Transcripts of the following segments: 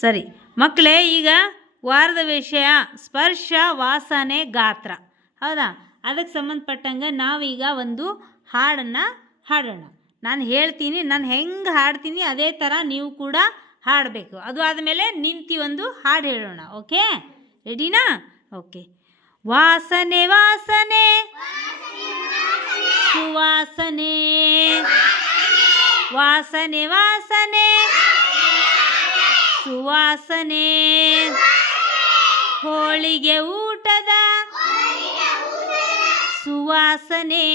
ಸರಿ. ಮಕ್ಕಳೇ, ಈಗ ವಾರದ ವಿಷಯ ಸ್ಪರ್ಶ ವಾಸನೆ ಗಾತ್ರ. ಹೌದಾ? ಅದಕ್ಕೆ ಸಂಬಂಧಪಟ್ಟಂಗೆ ನಾವೀಗ ಒಂದು ಹಾಡನ್ನು ಹಾಡೋಣ. ನಾನು ಹೇಳ್ತೀನಿ, ನಾನು ಹೆಂಗೆ ಹಾಡ್ತೀನಿ ಅದೇ ಥರ ನೀವು ಕೂಡ ಹಾಡಬೇಕು. ಅದು ಆದಮೇಲೆ ನಿಂತಿ ಒಂದು ಹಾಡು ಹೇಳೋಣ, ಓಕೆ? ರೆಡಿನಾ? ಓಕೆ. ವಾಸನೆ ವಾಸನೆ. ಸುವಾಸನೆ. ವಾಸನೆ ವಾಸನೆ. ಸುವಾಸನೆ. ಹೋಳಿಗೆ ಊಟದ ಸುವಾಸನೆ.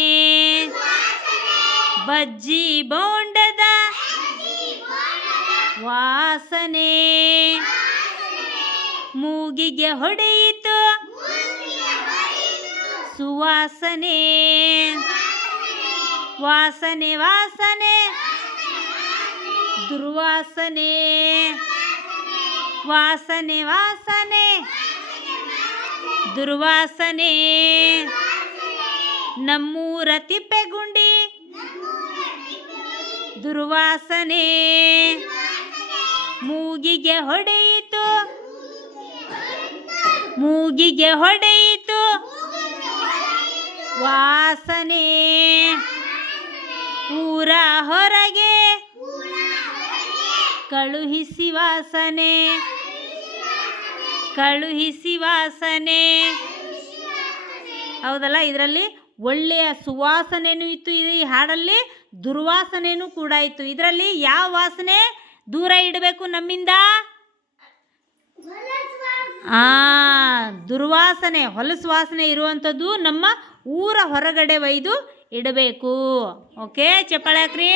ಬಜ್ಜಿ ಬೋಂಡದ ವಾಸನೆ. ಮೂಗಿಗೆ ಹೊಡೆಯಿತು ಸುವಾಸನೆ. ವಾಸನೆ ವಾಸನೆ. ದುರ್ವಾಸನೆ. ವಾಸನೆ ವಾಸನೆ. ದುರ್ವಾಸನೆ. ನಮ್ಮೂರ ತಿಪ್ಪೆಗುಂಡಿ. ದುರ್ವಾಸನೆ. ಮೂಗಿಗೆ ಹೊಡೆಯಿತು. ಮೂಗಿಗೆ ಹೊಡೆಯಿತು. ವಾಸನೆ. ಊರ ಹೊರಗೆ ಕಳುಹಿಸಿ ವಾಸನೆ. ಕಳುಹಿಸಿ ವಾಸನೆ. ಹೌದಲ್ಲ? ಇದರಲ್ಲಿ ಒಳ್ಳೆಯ ಸುವಾಸನೆಯೂ ಇತ್ತು. ಈ ಹಾಡಲ್ಲಿ ದುರ್ವಾಸನೆನೂ ಕೂಡ ಇತ್ತು. ಇದರಲ್ಲಿ ಯಾವ ವಾಸನೆ? ದೂರ ಇಡಬೇಕು ನಮ್ಮಿಂದ? ಆ, ದುರ್ವಾಸನೆ, ಹೊಲಸು ವಾಸನೆ ಇರುವಂಥದ್ದು ನಮ್ಮ ಊರ ಹೊರಗಡೆ ಒಯ್ದು ಇಡಬೇಕು. ಓಕೆ, ಚಪ್ಪಾಳೆ ಹಾಕ್ರಿ.